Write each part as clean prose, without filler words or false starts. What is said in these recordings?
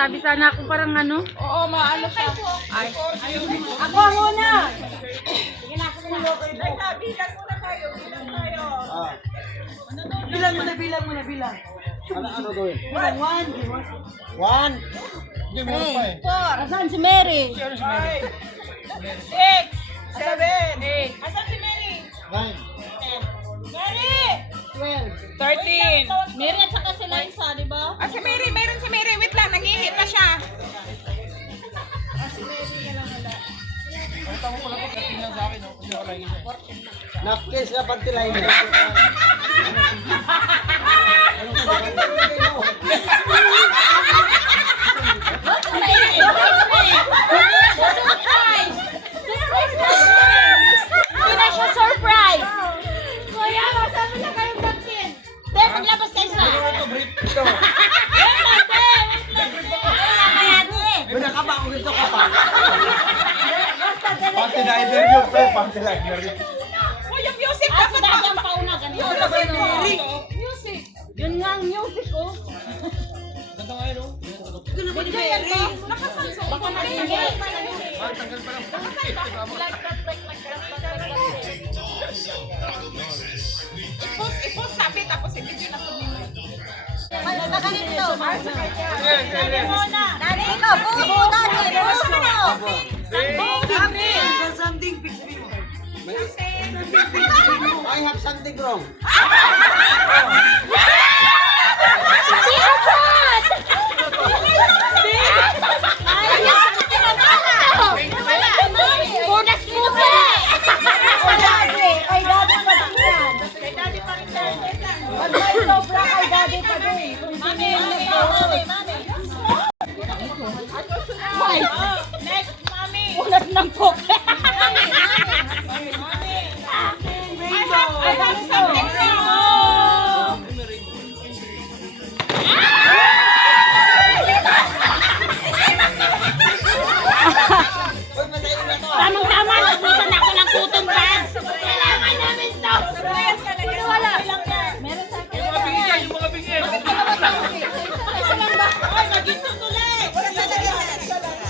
Sabi sana ako parang ano. Oo, maano siya. Ay, Ako muna! bilang muna tayo, bilang tayo. Bilang muna. Ano gawin? Bilang, 1. Hindi, meron pa eh. 1. Asan si Mary? 5, 6, 7, 8. Asan si Mary? 9. Mary! 12. 13. Mary at saka si Liza, di ba? Ah, si Mary, meron si Mary. Wait lang, nangihi pa siya. Napkins ka pantilay mo. Hindi na siya surprise! Kuya, masabi na kayong napkin. Te, maglabas kayo sa. Nakabaong ito ka pa. Pantilainer yun, pre. Pantilainer yun. Oh, yung music. Ah, sa dahil ang pauna ganito. Yun kasi Mary. Music. Yun nga ang music ko. Ganda nga yun, oh. Ito naman ni Mary. Nakasanso. Baka nalingay. Tanggal pa lang. Ipos sabi tapos ibigay na ito ni Mary. Ganito. Dali muna. Dali ikaw, buso, dali, buso. Something fix me. I have something wrong. Si Agad! Bunas buke! Kay Daddy pa din yan. Kay daddy pa rin yan. Pag may sobra kay Daddy pa din. Mami. Next, mami. Bunas ng buke. I have something wrong. Uy, masaya na to. Tamang-tama, nagbusan ako ng cotton pads. Kailangan namin to. Wala. Meron sa akin. Yung mga bingin. Isa lang ba? Ay, maging tutuloy.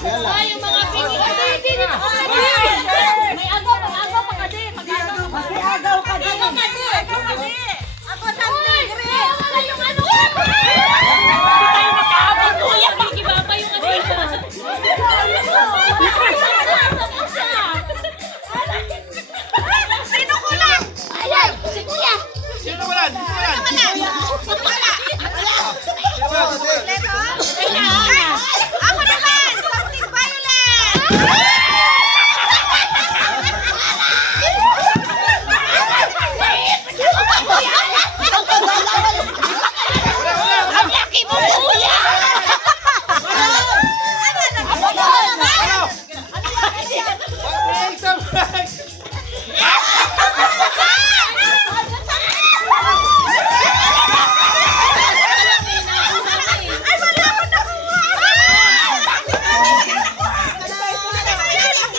Yan lang. Ay, yung mga pingi. Hindi dito. May agaw pa ka din. Mag-agaw ka din. Mag-agaw ka din. Ako something green. Wala yung ano. Hindi tayo makaabot. Kuya, pag-ibaba yung ano. Sino ko lang? Ayan, si Kuya. Sino wala? Ako naman! Something violent! Ang laki mo, Kuya.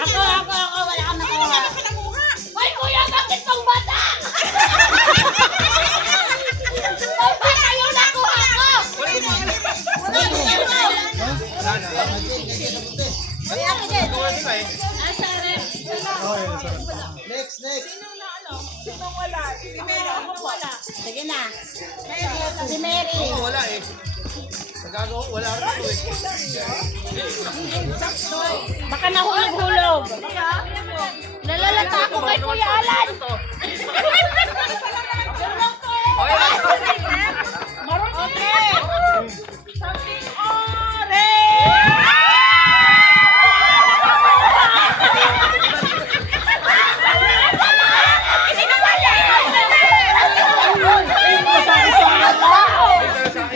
Ako, wala kang nakuha. Ay, Kuya, bakit pang bata? Pang bata yung nakuha ko. Next. Sino wala? Si Mary. Ako wala. Sige na. Si Mary. Oo, wala eh. Nagagawa, wala rin ako eh. Baka nahulog-hulog. Nalalata ako kay Kuya Alan. Okay. Something orange!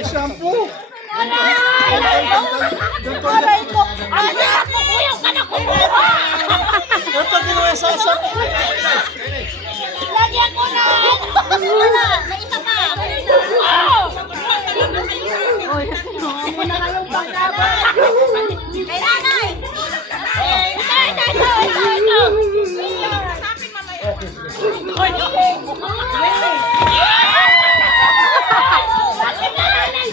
Shampoo! Aray ko. Asa ako, Kuya, ka na kumuha. Ito ginawa sa shampoo! Lagyan ko na. Wala, may isa pa. Oy, mo na kayong pagkaba. Kay nanay. Ito. Sabi mamaya. Bakit na nanay?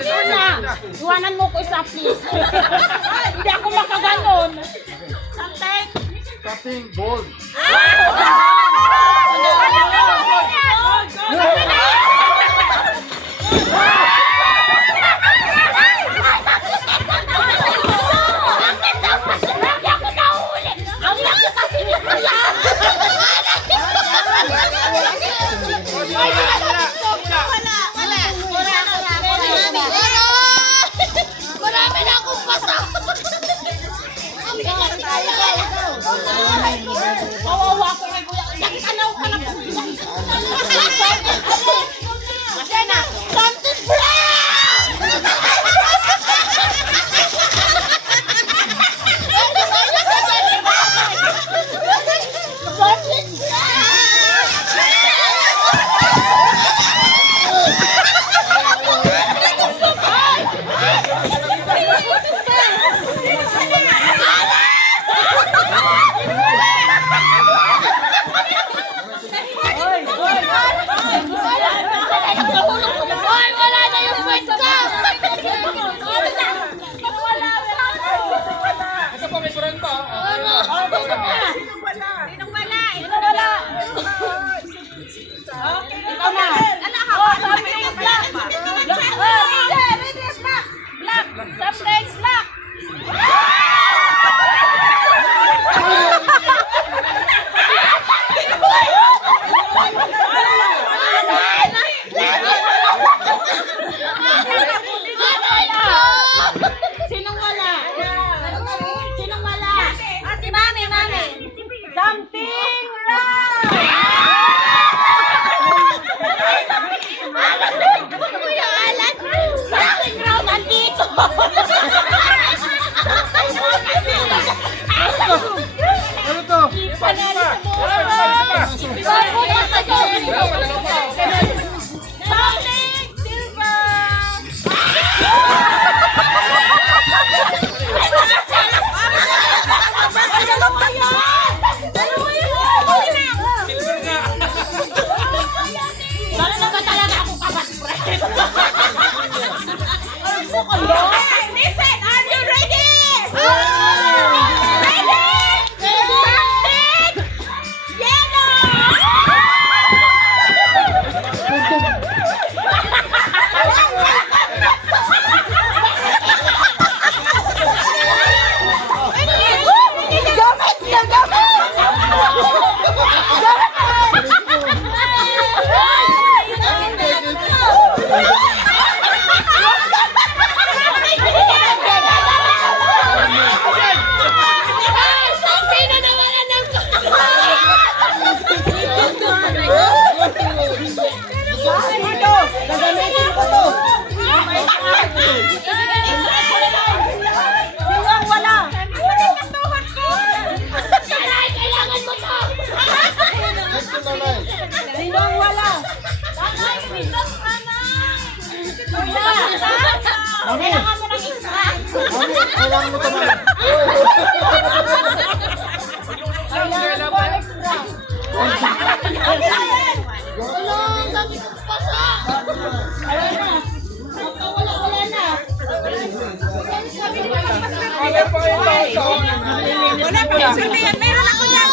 Una, iwanan mo ko isa, please. Hindi ako makaganon. Something. Something bold. Marami na akong pasa. Kawawa ko kay kuya. Nakitanaw ka na po. Masaya na. Something brown! Something Hoy, wala na yung pwede ka! Ito pa, may kurang pa. Sinong wala? Sinong wala? Sinong wala? Ikaw na. Oh, sabi na yung black. Ready, black. Black. Sometimes black. Sinong wala? Sinong wala? Si Mami, Mami. Something wrong! Something wrong nandito! Ano to? Panalo sa buhay! Something silver! Dalawa yan! Dalawa yan! Sana na ba talaga ako kabat-friend? Listen, are you ready? Ready? Something Gagamitin ko to. Sinong wala? Kailangan mo to! Next to the line. Sinong wala? Kailangan mo ng extra! Mami, kailangan mo ito, mami. Kailangan ko extra. Wala, ang dami kong pasa! Wala na! Wala na! Ano pa ito? Wala pa yung yan. Meron ako yan.